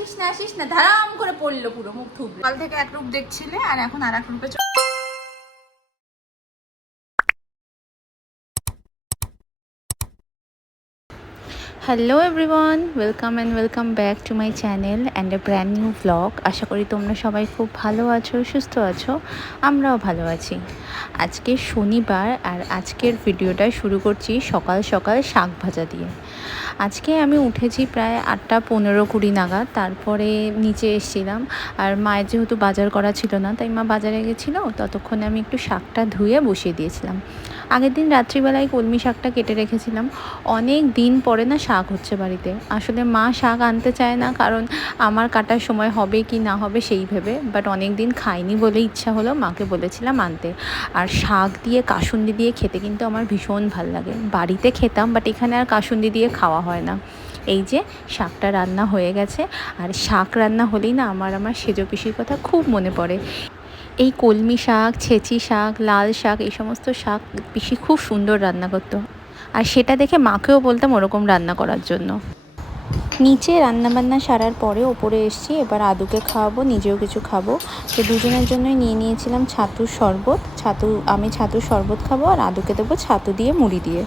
আসিস না আসিস না। ধারাম করে পড়ল পুরো, মুখ থুবলে কাল থেকে এক রূপ দেখছিলে, আর এখন আর এক রূপে hello everyone welcome and welcome back to my channel and a brand new blog আশা করি তোমরা সবাই খুব ভালো আছো, সুস্থ আছো, আমরাও ভালো আছি। আজকে শনিবার আর আজকের ভিডিওটা শুরু করছি সকাল সকাল শাক ভাজা দিয়ে। আজকে আমি উঠেছি প্রায় আটটা পনেরো কুড়ি নাগাদ, তারপরে নিচে এসেছিলাম। আর মায়ের যেহেতু বাজার করা ছিল না, তাই মা বাজারে গেছিল, ততক্ষণে আমি একটু শাকটা ধুয়ে বসিয়ে দিয়েছিলাম। আগের দিন রাত্রিবেলায় কলমি শাকটা কেটে রেখেছিলাম। অনেক দিন পরে না শাক হচ্ছে বাড়িতে। আসলে মা শাক আনতে চায় না, কারণ আমার কাটার সময় হবে কি না হবে সেই ভেবে বাট অনেক দিন খাইনি বলে ইচ্ছা হলো মাকে বলেছিলাম আনতে। আর শাক দিয়ে কাসুন্দি দিয়ে খেতে কিন্তু আমার ভীষণ ভালো লাগে। বাড়িতে খেতাম বাট এখানে আর কাসুন্দি দিয়ে খাওয়া হয় না। এই যে শাকটা রান্না হয়ে গেছে, আর শাক রান্না হলেই না আমার আমার সেজো পিসির কথা খুব মনে পড়ে। এই কলমি শাক, ছেঁচি শাক, লাল শাক, এই সমস্ত শাক পিসি খুব সুন্দর রান্না করতো। আর সেটা দেখে মাকেও বলতাম ওরকম রান্না করার জন্য। নিচে রান্নাবান্না সারার পরে ওপরে এসছি, এবার আদুকে খাওয়াবো, নিজেও কিছু খাব। তো দুজনের জন্যই নিয়ে নিয়েছিলাম ছাতুর শরবত। ছাতু, আমি ছাতুর শরবত খাব আর আদুকে দেবো ছাতু দিয়ে মুড়ি দিয়ে।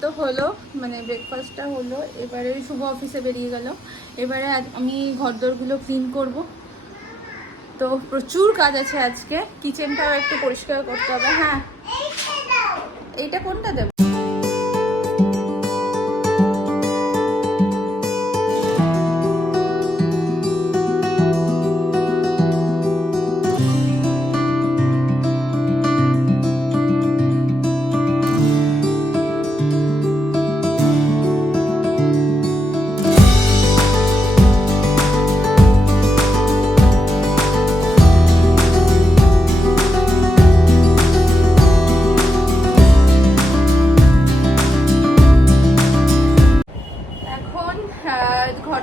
তো হলো মানে ব্রেকফাস্টটা হলো, এবারে শুভ অফিসে বেরিয়ে গেল। এবারে আমি ঘরদোরগুলো ক্লিন করব। তো প্রচুর কাজ আছে আজকে। কিচেনটাও একটু পরিষ্কার করতে হবে। হ্যাঁ। এইটা কোনটা দেব?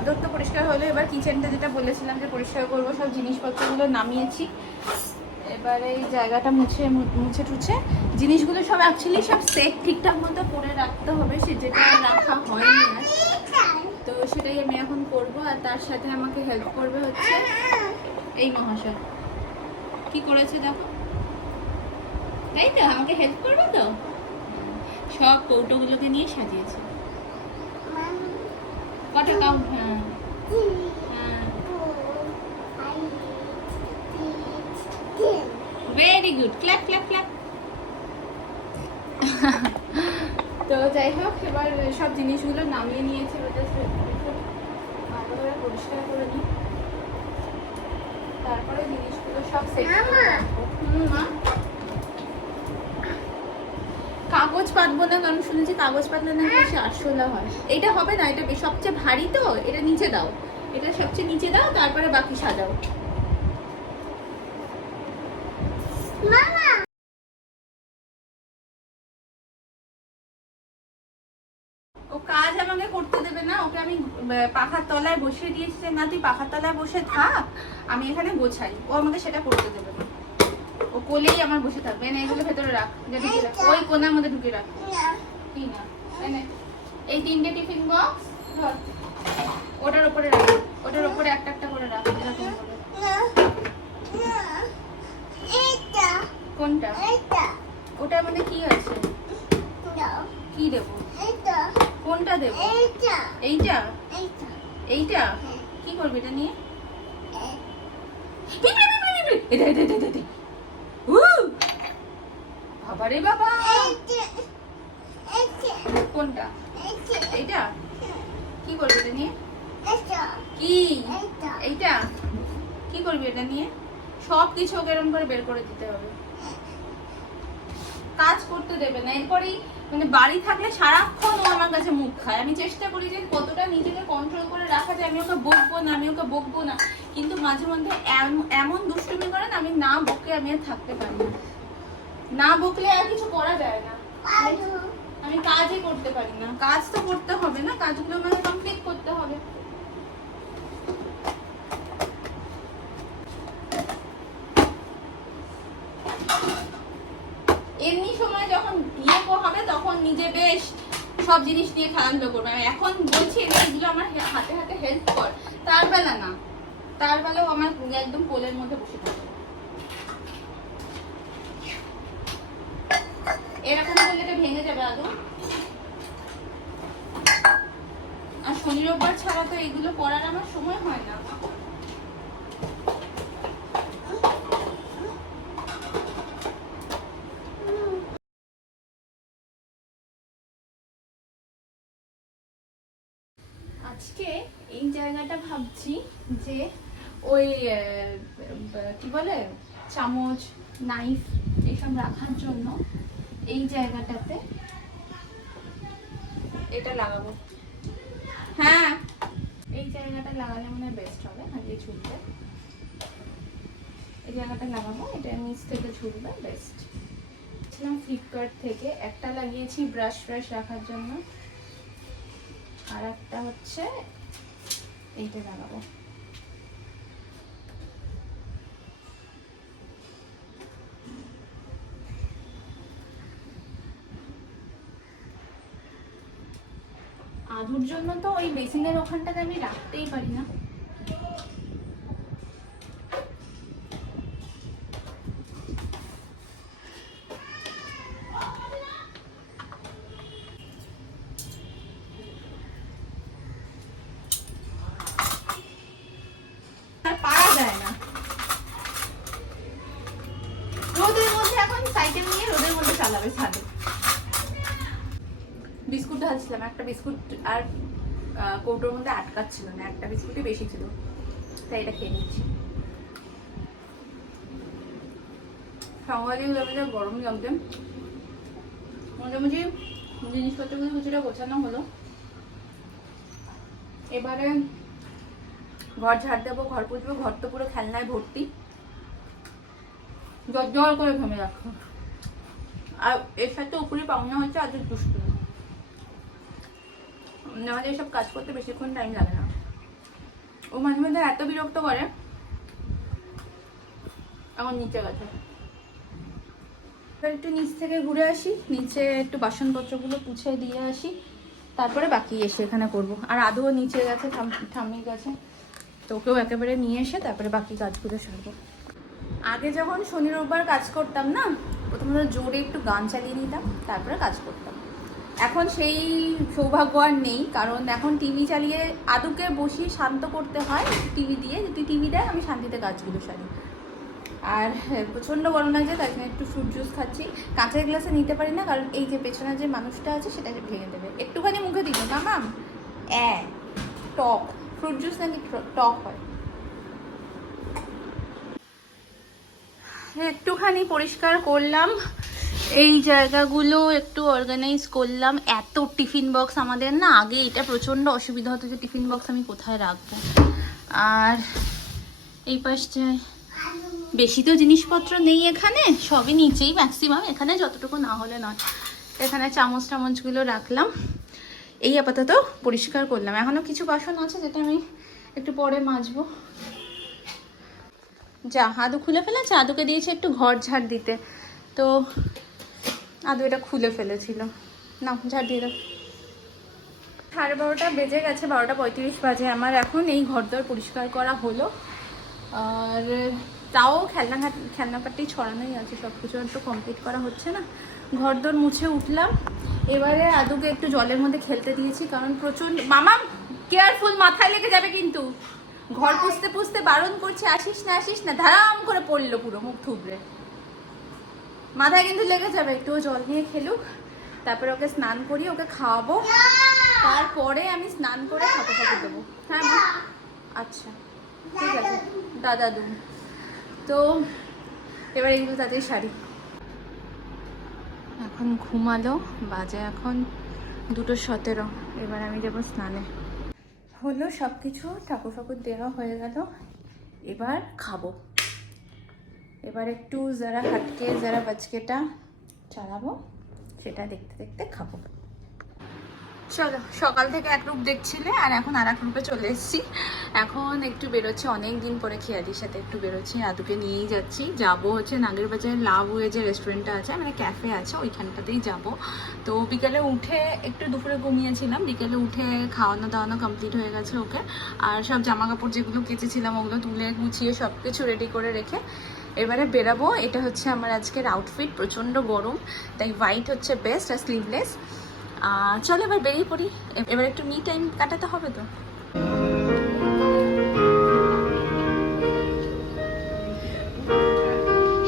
ঘরদোর তো পরিষ্কার হলো, এবার কিচেনটা যেটা বলেছিলাম যে পরিষ্কার করব, সব জিনিসপত্রগুলো নামিয়েছি। এবারে এই জায়গাটা মুছে মুছে টুছে। জিনিসগুলো সব অ্যাকচুয়ালি সব সেট ঠিকঠাক মতো করে রাখতে হবে, সে যেটা রাখা হয়নি আর তো সেটাই আমি এখন করব, আর তার সাথে আমাকে হেল্প করবে হচ্ছে এই মহাশয়। কি করেছে দেখো? তাই তো, আমাকে হেল্প করবে তো? সব কৌটোগুলোকে নিয়ে সাজিয়েছে। কটা কাউন্ট হ্যাঁ very good clap clap clap তো যাই হোক এবার সব জিনিসগুলো নামিয়ে নিয়েছি ভালো করে পরিষ্কার করে নিই। তারপরে জিনিসগুলো সব সেট মা কাগজ পাতবো না কারণ শুনেছি কাগজ পাতলে না বেশি আরশোলা হয়। এটা হবে না এটা সবচেয়ে ভারী তো এটা নিচে দাও। এটা সবচেয়ে নিচে দাও তারপরে বাকি সাজাও। ও কাজ আমাকে করতে দেবে না ওকে আমি পাখার তলায় বসিয়ে দিয়েছি না তুই পাখার তলায় বসে থাক আমি এখানে গোছাই। ও আমাকে সেটা করতে দেবে না। কোলেই আমার বসে থাকবে না এগুলো ভেতরে রাখ ওই কোনার মধ্যে ঢুকে রাখ কি না এই এই তিনটে টিফিন বক্স ওটার উপরে রাখ ওটার উপরে একটা একটা করে রাখ এরকম করে কোনটা ওটার মধ্যে কি আছে কি দেবো কোনটা দেবো এইটা এইটা কি করবি এটা নিয়ে। এটা এটা এটা এটা! বাবা। রে বাবা কোনটা? এইটা। কি করবি এটা নিয়ে? কি? এইটা। কি করবি এটা নিয়ে? সব কিছু ওকে এরকম করে বের করে দিতে হবে। কাজ করতে দেবে না। এরপরেই মানে বাড়ি থাকলে সারাক্ষণ ও আমার কাছে মুখ খায়। আমি চেষ্টা করি যে কতটা নিজেকে কন্ট্রোল করে রাখা যায়। আমি ওকে বকবো না আমি ওকে বকবো না। কিন্তু মাঝে মধ্যে এম- এমন দুষ্টুমি করে না আমি না বকে আমি আর থাকতে পারি না। না বকলে আর কিছু করা যায় না। আমি কাজই করতে পারি না। কাজ তো করতে হবে না কাজগুলো আমাকে কমপ্লিট করতে হবে। এমনি সময় যখন ইয়ে হবে তখন নিজে বেশ সব জিনিস নিয়ে খেলাধুলো করবে। এখন বলছি এগুলো আমার হাতে হাতে হেল্প কর। তার বেলা না তার বেলাও আমার একদম কোলের মধ্যে বসে থাকে এরকম করলে এটা ভেঙে যাবে আদৌ আর শনি রোববার ছাড়া তো এগুলো করার আমার সময় হয় না। আজকে এই জায়গাটা ভাবছি যে ওই কি বলে? চামচ, নাইফ এইসব রাখার জন্য এই জায়গাটাতে এটা লাগাবো। হ্যাঁ। এই জায়গাটা লাগালে মনে হয় বেস্ট হবে হারিয়ে ছুটবে এই জায়গাটা লাগাবো এটা নিচ থেকে ছুটবে বেস্ট ছিলাম ফ্লিপকার্ট থেকে। একটা লাগিয়েছি ব্রাশ ফ্রাশ রাখার জন্য। আর একটা হচ্ছে এইটা লাগাবো। আধুর জন্য তো ওই বেসিনের ওখানটাতে আমি রাখতেই পারি না আর পারা যায় না রোদের মধ্যে এখন সাইকেল নিয়ে রোদের মধ্যে চালাবে ছাদে বিস্কুট একটা বিস্কুট আর কৌটোর মধ্যে আটকাচ্ছিল না একটা বিস্কুটই বেশি ছিল। তাই এটা খেয়ে নিচ্ছি। সকালে উঠে গরম লাগছে মোটামুটি জিনিসপত্রগুলো কিছুটা গোছানো হলো। এবারে ঘর ঝাড় দেবো ঘর পুছবো ঘর তো পুরো খেলনায় ভর্তি। জল করে ঘেমে রাখো আর এর সাথে উপরে পাওনা হচ্ছে আজ দুষ্টু। নাহলে এসব কাজ করতে বেশিক্ষণ টাইম লাগে না। ও মাঝে মাঝে এত বিরক্ত করে, আমার নিচে গেছে। একটু নিচ থেকে ঘুরে আসি, নিচে একটু বাসনপত্রগুলো পুছে দিয়ে আসি, তারপরে বাকি এসে এখানে করব। আর আদৌ নিচে গেছে ঠাম্মি গেছে। তো ওকেও একেবারে নিয়ে এসে তারপরে বাকি কাজগুলো সারবো। আগে যখন শনি রোববার কাজ করতাম না, প্রথমত জোরে একটু গান চালিয়ে নিতাম, তারপরে কাজ করতাম। এখন সেই সৌভাগ্য আর নেই, কারণ এখন টিভি চালিয়ে আদুকে বসিয়ে শান্ত করতে হয় টিভি দিয়ে যদি টিভি দেয় আমি শান্তিতে কাজগুলো সারি। আর প্রচণ্ড গরম লাগছে, তাই জন্য একটু ফ্রুট জুস খাচ্ছি। কাঁচের গ্লাসে নিতে পারি না, কারণ এই যে পেছনে যে মানুষটা আছে সেটা যে ভেঙে দেবে। একটুখানি মুখে দিল না, মাম? অ্যা টক। ফ্রুট জুস নাকি টক হয়? একটুখানি পরিষ্কার করলাম। এই জায়গাগুলো একটু অর্গানাইজ করলাম। এত টিফিন বক্স আমাদের না, আগে এটা প্রচণ্ড অসুবিধা হতো যে টিফিন বক্স আমি কোথায় রাখব? আর এই পাশটায় বেশি তো জিনিসপত্র নেই এখানে, সবই নিচেই ম্যাক্সিমাম এখানে যতটুকু না হলে নয়। এখানে চামচ টামচগুলো রাখলাম। এই আপাতত পরিষ্কার করলাম। এখনও কিছু বাসন আছে যেটা আমি একটু পরে মাজবো। যা, আদু খুলে ফেলেছে? আদুকে দিয়েছে একটু ঘর ঝাড় দিতে। তো আদু এটা খুলে ফেলেছিল। না ঝাড় দিয়ে দাও। সাড়ে বারোটা বেজে গেছে, বারোটা পঁয়ত্রিশ বাজে। আমার এখন এই ঘরদর পরিষ্কার করা হলো। আর তাও খেলনা খেলনাপাটি ছড়ানোই আছে সব কিছু একটু কমপ্লিট করা হচ্ছে না। ঘরদর মুছে উঠলাম। এবারে আদুকে একটু জলের মধ্যে খেলতে দিয়েছি, কারণ প্রচণ্ড মামা কেয়ারফুল মাথায় লেগে যাবে কিন্তু। ঘর পুষতে পুষতে বারণ করছে, আসিস না আসিস না, ধারাম করে পড়ল পুরো, মুখ থুবড়ে। মাথায় কিন্তু লেগে যাবে একটু জল নিয়ে খেলুক। তারপরে ওকে স্নান করি ওকে খাওয়াবো। তারপরে আমি স্নান করে ফাঁকা ফাঁকা দেবো। হ্যাঁ মা? আচ্ছা ঠিক আছে। দাদা দু তো, এবার এগুলো তাদের শাড়ি। এখন ঘুমালো, বাজে এখন দুটো সতেরো। এবার আমি যাব স্নানে। হলো সব কিছু ঠাকুর ফাকুর দেওয়া হয়ে গেল। এবার খাব। এবার একটু যারা হাটকে, যারা বাজকেটা চালাবো, সেটা দেখতে দেখতে খাব। চলো, সকাল থেকে এক রূপ দেখছিলে, আর এখন আর এক রূপে চলে এসেছি। এখন একটু বেরোচ্ছি, অনেক দিন পরে খেয়ালির সাথে একটু বেরোচ্ছি আদুকে নিয়েই যাচ্ছি। যাব হচ্ছে নাগের বাজারে লাভ হয়ে যে রেস্টুরেন্টটা আছে মানে ক্যাফে আছে, ওইখানটাতেই যাব। তো বিকেলে উঠে একটু দুপুরে ঘুমিয়েছিলাম, বিকেলে উঠে খাওয়ানো দাওয়ানো কমপ্লিট হয়ে গেছে ওকে। আর সব জামা কাপড় যেগুলো কেচেছিলাম ওগুলো তুলে গুছিয়ে সব কিছু রেডি করে রেখে এবারে বেরাবো। এটা হচ্ছে আমার আজকের আউটফিট প্রচণ্ড গরম তাই হোয়াইট হচ্ছে বেস্ট আর স্লিভলেস চলো এবার বেরিয়ে পড়ি। এবার একটু মি টাইম কাটাতে হবে তো?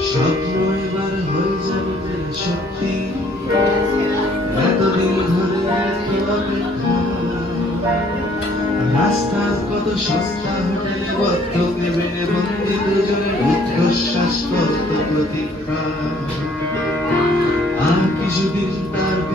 স্বপ্ন এবার হয়ে যাবে সত্যি। এতদিন ধরে এত অপেক্ষা। রাস্তা কত সস্তা হোটেলে বদ্ধ কেবিনে বন্দি দুজনের উচ্ছ্বাস কত প্রতীক্ষা আর কিছুদিন তারপর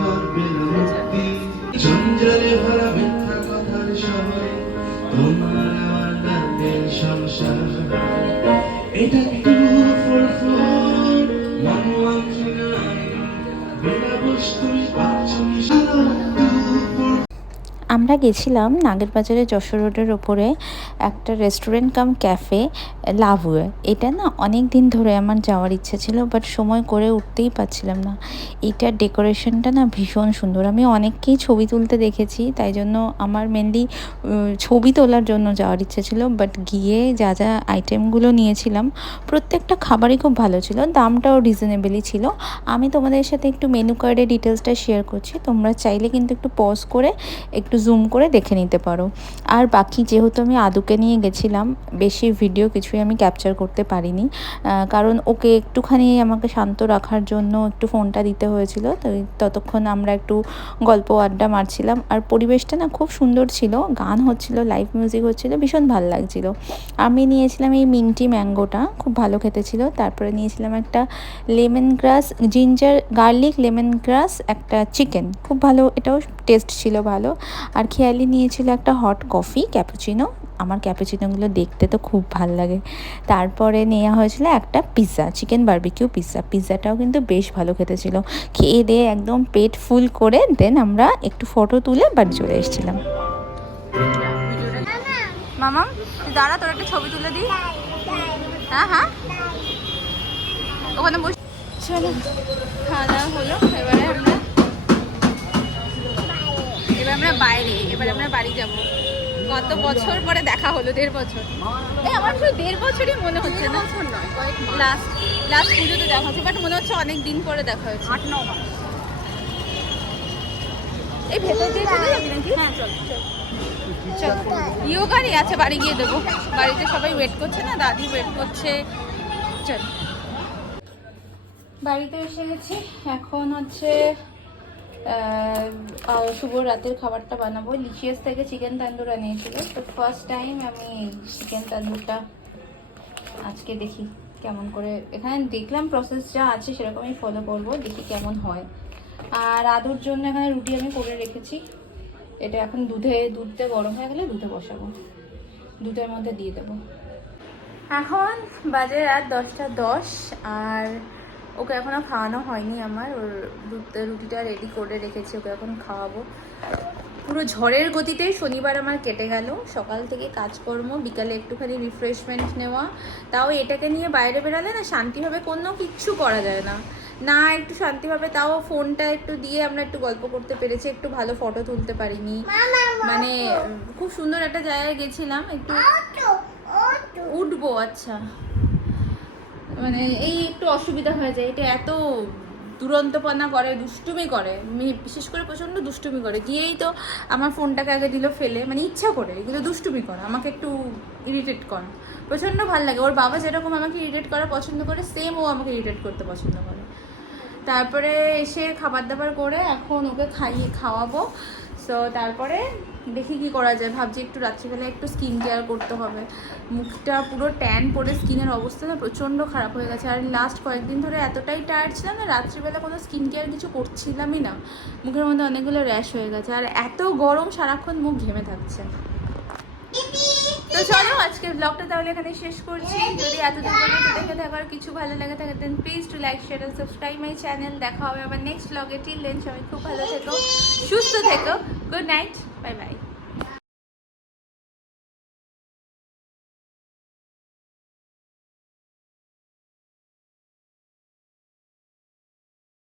আমরা গেছিলাম নাগের বাজারে যশোর রোডের ওপরে। একটা রেস্টুরেন্ট কাম ক্যাফে লাভওয়ে এটা না অনেক দিন ধরে আমার যাওয়ার ইচ্ছে ছিল বাট সময় করে উঠতেই পারছিলাম না। এটার ডেকোরেশনটা না ভীষণ সুন্দর। আমি অনেককেই ছবি তুলতে দেখেছি, তাই জন্য আমার মেনলি ছবি তোলার জন্য যাওয়ার ইচ্ছে ছিল বাট গিয়ে যা যা আইটেমগুলো নিয়েছিলাম, প্রত্যেকটা খাবারই খুব ভালো ছিল, দামটাও রিজনেবলই ছিল। আমি তোমাদের সাথে একটু মেনু কার্ডের ডিটেলসটা শেয়ার করছি, তোমরা চাইলে কিন্তু একটু পজ করে, একটু জুম করে দেখে নিতে পারো। আর বাকি যেহেতু আমি আদুকে নিয়ে গেছিলাম, বেশি ভিডিও কিছুই আমি ক্যাপচার করতে পারিনি কারণ ওকে একটুখানি আমাকে শান্ত রাখার জন্য একটু ফোনটা দিতে হয়েছিল, তো ততক্ষণ আমরা একটু গল্প আড্ডা মারছিলাম, আর পরিবেশটা না খুব সুন্দর ছিল, গান হচ্ছিল লাইভ মিউজিক হচ্ছিল, ভীষণ ভালো লাগছিল। আমি নিয়েছিলাম এই মিন্টি ম্যাঙ্গোটা, খুব ভালো খেতে ছিল, তারপরে নিয়েছিলাম একটা lemongrass ginger garlic lemongrass একটা চিকেন খুব ভালো, এটাও টেস্ট ছিল ভালো, আর খেয়ালি নিয়েছিল একটা হট কফি ক্যাপুচিনো আমার ক্যাপুচিনোগুলো দেখতে তো খুব ভালো লাগে। তারপরে নেওয়া হয়েছিল একটা পিৎজা চিকেন বারবিকিউ পিৎজা পিৎজাটাও কিন্তু বেশ ভালো খেতে ছিল। খেয়ে দিয়ে একদম পেট ফুল করে দেন আমরা একটু ফটো তুলে বাড়ি চলে এসেছিলাম। মামা দাঁড়া, তোর একটা ছবি তুলে দিই। হ্যাঁ হ্যাঁ। ওখানে বস চলো। খাওয়া হলো, এবারে আমরা এবার আমরা বাইরে, এবার আমরা বাড়ি যাব। কত বছর পরে দেখা হলো দেড় বছর। এই আমার শুধু দেড় বছরই মনে হচ্ছে না। লাস্ট লাস্ট পুজোতে দেখা হচ্ছে বাট মনে হচ্ছে অনেক দিন পরে দেখা হয়েছে। আট ন মাস। এই ভেতর দিয়ে চলে যাবি নাকি? হ্যাঁ চল চল। গাড়ি আছে বাড়ি গিয়ে দেবো। বাড়িতে সবাই ওয়েট করছে না? দাদি ওয়েট করছে। চল। বাড়িতে এসে গেছি। এখন হচ্ছে শুভ রাতের খাবারটা বানাবো। লিচিয়াস থেকে চিকেন তান্দুর আনিয়েছিল তো ফার্স্ট টাইম আমি চিকেন তান্দুরটা আজকে দেখি কেমন করে। এখানে দেখলাম প্রসেস যা আছে সেরকমই ফলো করব, দেখি কেমন হয়। আর আদুর জন্য এখানে রুটি আমি করে রেখেছি। এটা এখন দুধে দুধতে গরম হয়ে গেলে দুধে বসাবো। দুধের মধ্যে দিয়ে দেবো। এখন বাজে রাত দশটা দশ, আর ওকে এখনও খাওয়ানো হয়নি আমার। ওর রুটিটা রেডি করে রেখেছি ওকে এখন খাওয়াবো। পুরো ঝড়ের গতিতেই শনিবার আমার কেটে গেল। সকাল থেকে কাজকর্ম বিকালে একটুখানি রিফ্রেশমেন্ট নেওয়া। তাও এটাকে নিয়ে বাইরে বেরালে না শান্তিভাবে কোনো কিচ্ছু করা যায় না। না একটু শান্তিভাবে তাও ফোনটা একটু দিয়ে আমরা একটু গল্প করতে পেরেছি একটু ভালো ফটো তুলতে পারিনি। মানে খুব সুন্দর একটা জায়গায় গেছিলাম একটু উঠবো আচ্ছা। মানে এই একটু অসুবিধা হয়ে যায়। এটা এত দুরন্তপনা করে, দুষ্টুমি করে বিশেষ করে প্রচণ্ড দুষ্টুমি করে। গিয়েই তো আমার ফোনটাকে আগে দিল, ফেলে মানে ইচ্ছা করে, কিন্তু দুষ্টুমি করে, আমাকে একটু ইরিটেট করে। প্রচণ্ড ভালো লাগে। ওর বাবা যেরকম আমাকে ইরিটেট করা পছন্দ করে সেম ও আমাকে ইরিটেট করতে পছন্দ করে। তারপরে এসে খাবার দাবার করে এখন ওকে খাইয়ে খাওয়াবো। সো তারপরে দেখি কি করা যায়। ভাবছি একটু রাত্রিবেলা একটু স্কিন কেয়ার করতে হবে। মুখটা পুরো ট্যান পরে স্কিনের অবস্থা না প্রচণ্ড খারাপ হয়ে গেছে। আর লাস্ট কয়েকদিন ধরে এতটাই টায়ার্ড ছিলাম না, রাত্রিবেলা কোনো স্কিন কেয়ার কিছু করছিলামই না। মুখের মধ্যে অনেকগুলো র্যাশ হয়ে গেছে। আর এত গরম সারাক্ষণ মুখ ঘেমে থাকছে। তো চলো, আজকের ব্লগটা তাহলে এখানে শেষ করছি। যদি এতদিন পর্যন্ত দেখে থাকার কিছু ভালো লাগে থাকে then please to like share and subscribe my channel দেখা হবে আবার নেক্সট ব্লগে টিল দেন সবাই খুব ভালো থেকো, সুস্থ থেকো। Good night bye bye